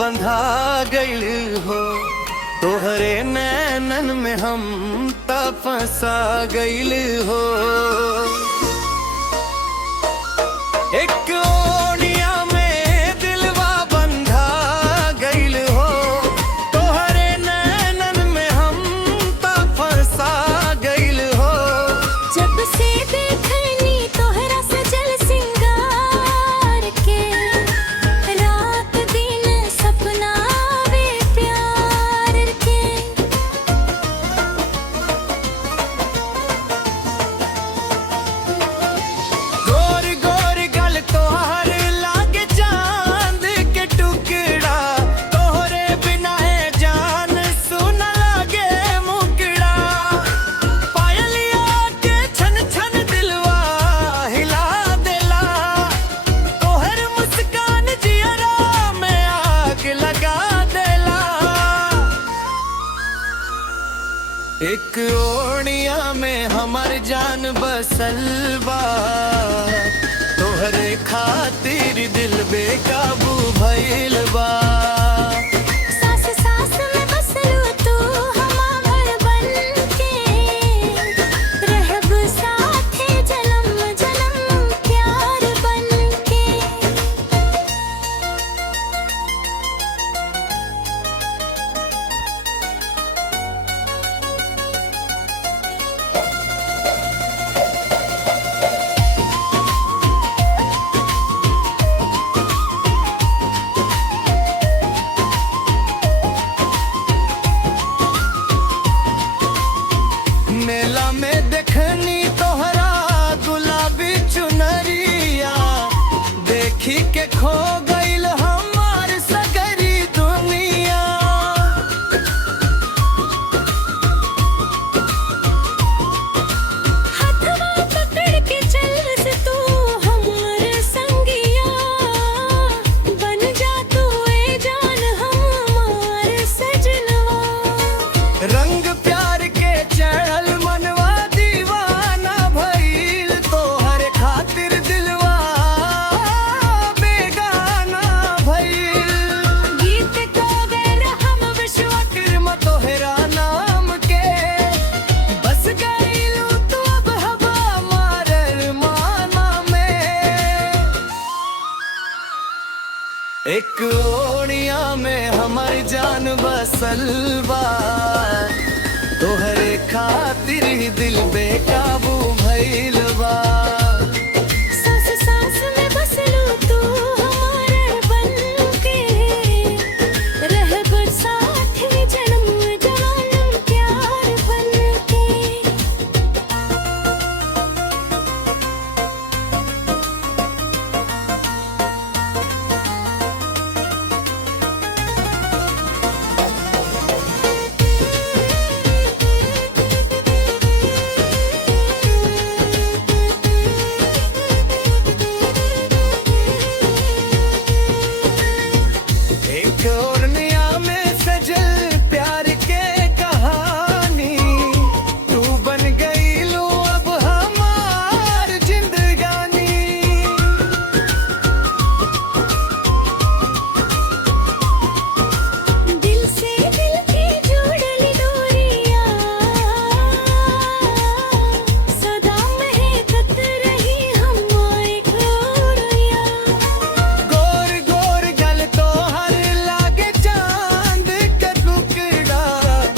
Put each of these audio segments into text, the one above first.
बंधा गइल हो, तोहरे नैनन में हम त फंसा गइल हो। एक ओनिया में दिलवा बंधा गइल हो, तोहरे नैनन में हम त फंसा गइल हो। जब से देखनी तोहरा सजल सिंगार के, रात दिन सपना वे प्यार के। गोर गोर गल तोहर लागे चांद के टुकड़ा, तोहरे बिना है जान सुन लागे मुकड़ा। पायलिया के छन छन दिलवा हिला देला, तोहर मुस्कान जियरा में आग लगा देला। एक ओनिया में हमार जान बसल बा, तोहरे खातिर दिल बेकाबू भइल बा। सास सास में बसलू तू हमार बन के, रहब साथे जन्म जन्म प्यार बन के। मेला में देखनी तोहरा गुलाबी चुनरिया, देखी के खो गइल हमार सगरी दुनिया। हथवा पकड़ के चल से तू हमार संगिया, बन जा तू ए जान हमार सजनवा। रंग प्यार के चढ़ल मनवा दीवाना भइल, तोहर खातिर दिलवा बेगाना भइल। गीत को गैर हम विश्वकर्मा तोहरा नाम के, बस गइलू तू अब हवा मारल माना में। एक ओनिया में हमार जान बसल बा, तोहरे खातिर ही दिल बेकाबू भइल बा। सास सास में बसलू तू हमार बन के, रहब साथे जन्म जन्म प्यार बन के। एक ओनिया में सजल प्यार के कहानी, तू बन गइलू अब हमार जिंदगानी। दिल से दिल की जुड़ली डोरिया, सदा महकत रही हमारी गोरिया। गोर गोर गल तोहर लागे चांद के टुकड़ा,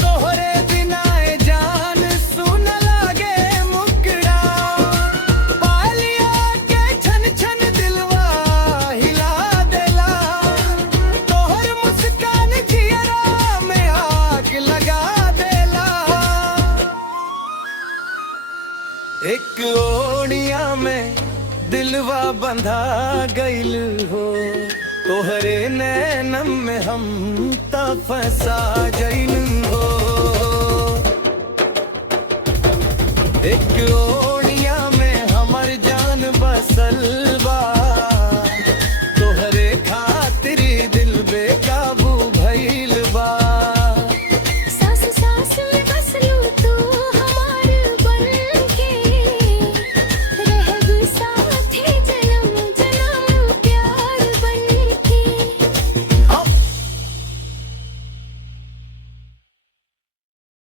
तोहरे बिना ए जान सुन लागे मुकड़ा। पालिया के छन छन दिलवा हिला देला, तोहर मुस्कान जियरा में आग लगा देला। एक ओनिया में दिलवा बंधा गइल हो, तोहरे नैनन में हम त फंसा जइल हो। एक ओनिया में हमर जान बसल